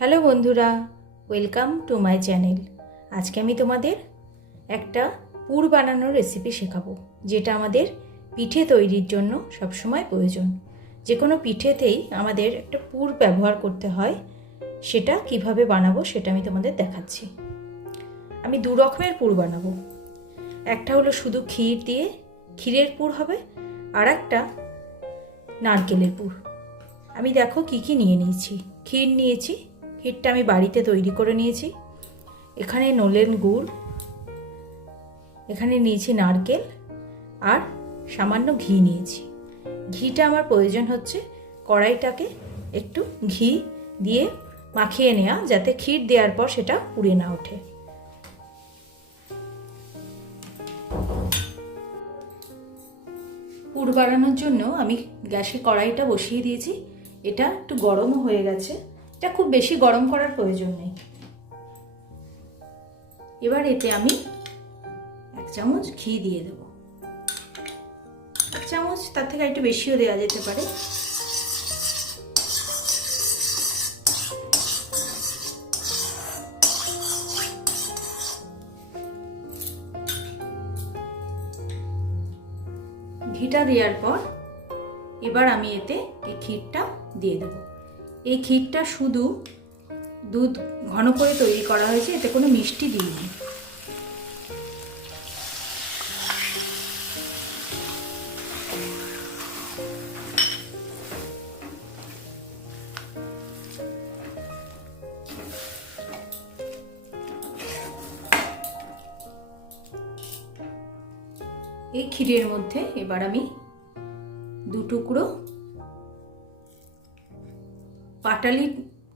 Hello বন্ধুরা, welcome to my channel. আজকে আমি তোমাদের একটা পুর বানানোর রেসিপি শেখাবো, যেটা আমাদের পিঠে তৈরির জন্য সবসময় প্রয়োজন। যে কোনো পিঠেতেই আমাদের একটা পুর ব্যবহার করতে হয়। সেটা কিভাবে বানাবো সেটা আমি তোমাদের দেখাচ্ছি। আমি দু রকমের পুর বানাবো। একটা হলো শুধু ক্ষীর দিয়ে ক্ষীরের পুর হবে, আর একটা নারকেলের পুর। আমি দেখো কি কি নিয়ে নিয়েছি। ক্ষীর নিয়েছি, ক্ষীরটা আমি বাড়িতে তৈরি করে নিয়েছি। এখানে নলেন গুড়, এখানে নিয়েছি নারকেল, আর সামান্য ঘি নিয়েছি। ঘিটা আমার প্রয়োজন হচ্ছে কড়াইটাকে একটু ঘি দিয়ে মাখিয়ে নেওয়া, যাতে ক্ষীর দেওয়ার পর সেটা পুড়ে না ওঠে। পুর বানানোর জন্য আমি গ্যাসে কড়াইটা বসিয়ে দিয়েছি। এটা একটু গরমও হয়ে গেছে। এটা খুব বেশি গরম করার প্রয়োজন নেই। এবার এতে আমি 1 চামচ ঘি দিয়ে দেব। 1 চামচ, তার থেকে একটু বেশিও দেওয়া যেতে পারে। ঘিটা দেওয়ার পর এবার আমি এতে এই ক্ষীরটা দিয়ে দেব। এই ক্ষীরটা শুধু দুধ ঘন করে তৈরি করা হয়েছে, এতে কোনো মিষ্টি দিইনি। এই ক্ষীরের মধ্যে এবার আমি 2 টুকরো পাটালি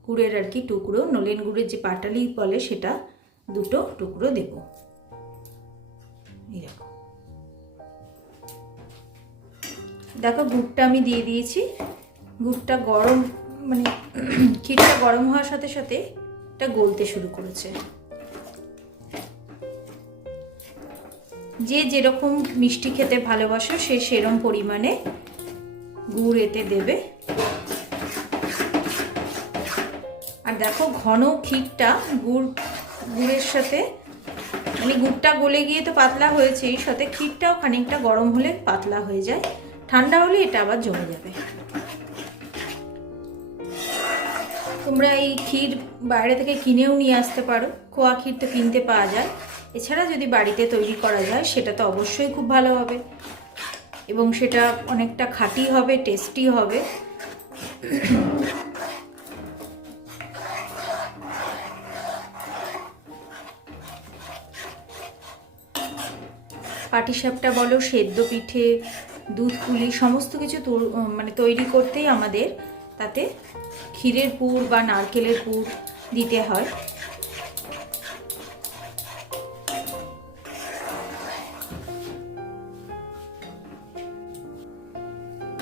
গুড়ের টুকরো, নলেন গুড়ের যে পাটালি বলে সেটা 2 টুকরো দেব। দেখো গুড়টা আমি দিয়ে দিয়েছি। গুড়টা গরম, মানে ক্ষীরটা গরম হওয়ার সাথে সাথে এটা গলতে শুরু করেছে। যে যেরকম মিষ্টি খেতে ভালোবাসো সে সেরকম পরিমাণে গুড় এতে দেবে। আর দেখো ঘন ক্ষীরটা গুড়ের সাথে, মানে গুড়টা গলে গিয়ে তো পাতলা হয়েছে, সাথে ক্ষীরটাও খানিকটা গরম হলে পাতলা হয়ে যায়। ঠান্ডা হলে এটা আবার জমে যাবে। তোমরা এই ক্ষীর বাইরে থেকে কিনেও নিয়ে আসতে পারো। খোয়া ক্ষীর তো কিনতে পাওয়া যায়। এছাড়া যদি বাড়িতে তৈরি করা যায় সেটা তো অবশ্যই খুব ভালো হবে, এবং সেটা অনেকটা খাঁটি হবে, টেস্টি হবে। পাটিসাপটা বলো, সেদ্ধ পিঠে, দুধ পুলি, সমস্ত কিছু মানে তৈরি করতেই আমাদের তাতে ক্ষীরের পুর বা নারকেলের পুর দিতে হয়।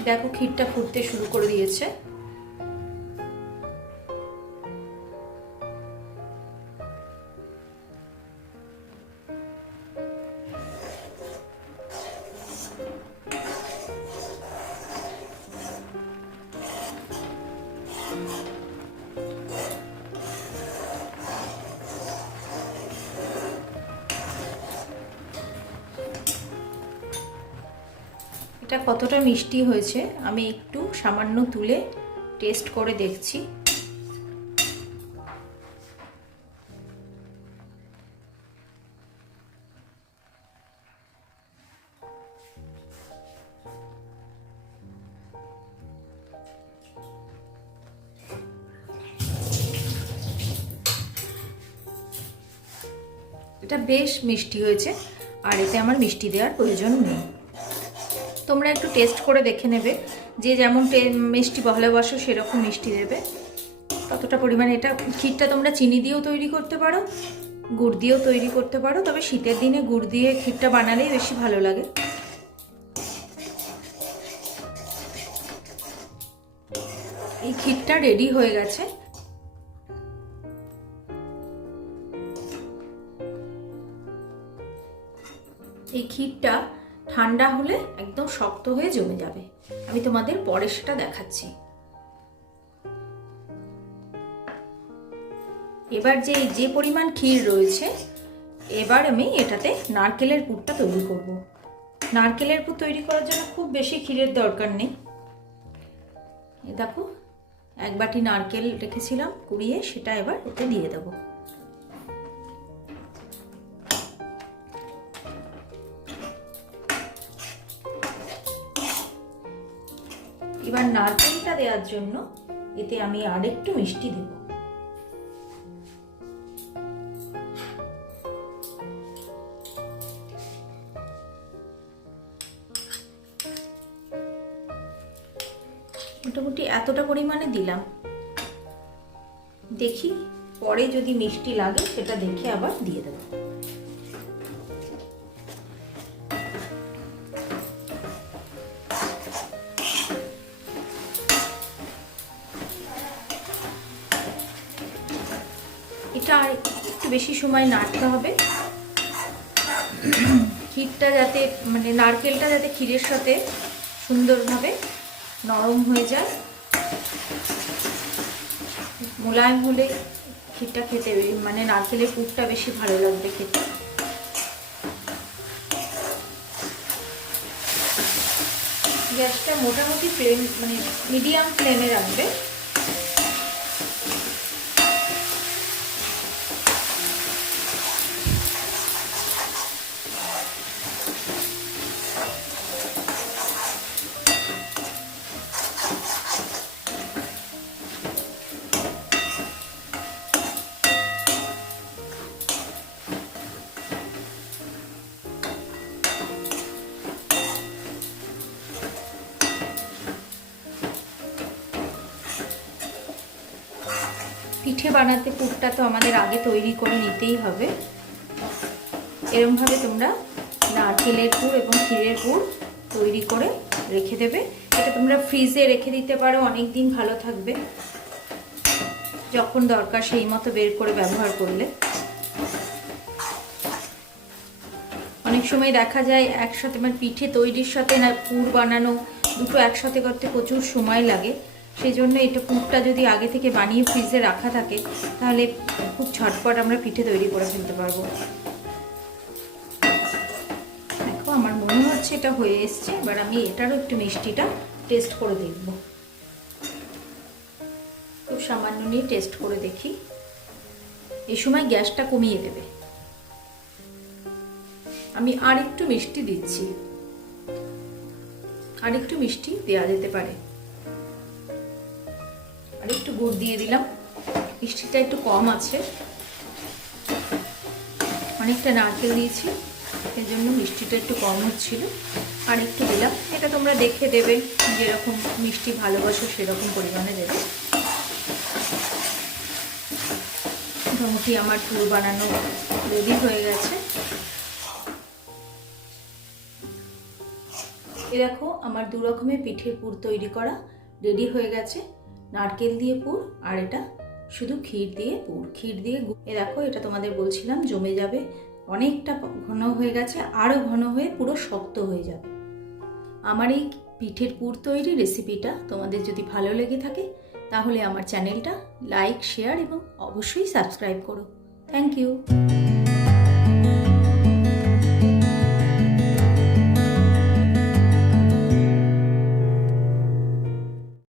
দেখো ক্ষীরটা ফুটতে শুরু করে দিয়েছে। এটা কতটা মিষ্টি হয়েছে আমি একটু সামান্য তুলে টেস্ট করে দেখছি। এটা বেশ মিষ্টি হয়েছে, আর এতে আমার মিষ্টি দেওয়ার প্রয়োজন নেই। তোমরা একটু টেস্ট করে দেখে নেবে, যে যেমন মিষ্টি ভালোবাসো সেরকম মিষ্টি দেবে ততটা পরিমাণে। এটা ক্ষীরটা তোমরা চিনি দিয়েও তৈরি করতে পারো, গুড় দিয়েও তৈরি করতে পারো, তবে শীতের দিনে গুড় দিয়ে ক্ষীরটা বানালেই বেশি ভালো লাগে। এই ক্ষীরটা রেডি হয়ে গেছে। এই ক্ষীরটা ঠান্ডা হলে একদম শক্ত হয়ে জমে যাবে। আমি তোমাদের পরে সেটা দেখাচ্ছি। এবার যে পরিমাণ ক্ষীর রয়েছে, এবার আমি এটাতে নারকেলের পুরটা তৈরি করব। নারকেলের পুর তৈরি করার জন্য খুব বেশি ক্ষীরের দরকার নেই। দেখো, 1 বাটি নারকেল রেখেছিলাম কুড়িয়ে, সেটা এবার এতে দিয়ে দেব। এবার নারকেলটা দেওয়ার জন্য এতে আমি আরেকটু মিষ্টি দেব। মোটামুটি এতটা পরিমাণে দিলাম। দেখি পরে যদি মিষ্টি লাগে সেটা দেখে আবার দিয়ে দেব। এটা একটু বেশি সময় নাড়তে হবে। ক্ষীরটা যাতে মানে নারকেলটা যাতে ক্ষীরের সাথে সুন্দরভাবে নরম হয়ে যায়। মোলায়েম হলে ক্ষীরটা খেতে মানে নারকেলের পুরটা বেশি ভালো লাগবে খেতে। গ্যাসটা মোটামুটি ফ্লেম মানে মিডিয়াম ফ্লেমে রাখবে। পিঠে বানাতে পুরটা তো আমাদের আগে তৈরি করে নিতেই হবে। এরকমভাবে তোমরা নারকেলের পুর এবং ক্ষীরের পুর তৈরি করে রেখে দেবে। এটা তোমরা ফ্রিজে রেখে দিতে পারো, অনেক দিন ভালো থাকবে। যখন দরকার সেই মতো বের করে ব্যবহার করলে। অনেক সময় দেখা যায় একসাথে মানে পিঠে তৈরির সাথে না পুর বানানো দুটো একসাথে করতে প্রচুর সময় লাগে। সেই জন্য এটা পুরটা যদি আগে থেকে বানিয়ে ফ্রিজে রাখা থাকে তাহলে খুব ঝটপট আমরা পিঠে তৈরি করে ফেলতে পারবো। দেখো, আমার মনে হচ্ছে এটা হয়ে এসছে। এবার আমি এটারও একটু মিষ্টিটা টেস্ট করে দেখব। খুব সামান্য নিয়ে টেস্ট করে দেখি। এই সময় গ্যাসটা কমিয়ে দেবে। আমি আর একটু মিষ্টি দিচ্ছি, আর একটু মিষ্টি দেওয়া যেতে পারে। আর একটু গুড় দিয়ে দিলাম, মিষ্টিটা একটু কম আছে, অনেকটা নারকেল দিয়েছি এর জন্য মিষ্টিটা একটু কম হচ্ছিল। আর একটু দিলাম। এটা তোমরা দেখে দেবে, যেরকম মিষ্টি ভালোবাসো সেরকম পরিমাণে দেবে। মোটামুটি আমার পুর বানানো রেডি হয়ে গেছে। এ দেখো, আমার 2 রকমের পিঠের পুর তৈরি করা রেডি হয়ে গেছে। নারকেল দিয়ে পুর, আর এটা শুধু ক্ষীর দিয়ে পুর। ক্ষীর দিয়ে এ দেখো, এটা তোমাদের বলছিলাম জমে যাবে। অনেকটা ঘন হয়ে গেছে, আরও ঘন হয়ে পুরো শক্ত হয়ে যাবে। আমার এই পিঠের পুর তৈরি রেসিপিটা তোমাদের যদি ভালো লেগে থাকে তাহলে আমার চ্যানেলটা লাইক, শেয়ার এবং অবশ্যই সাবস্ক্রাইব করো। Thank you.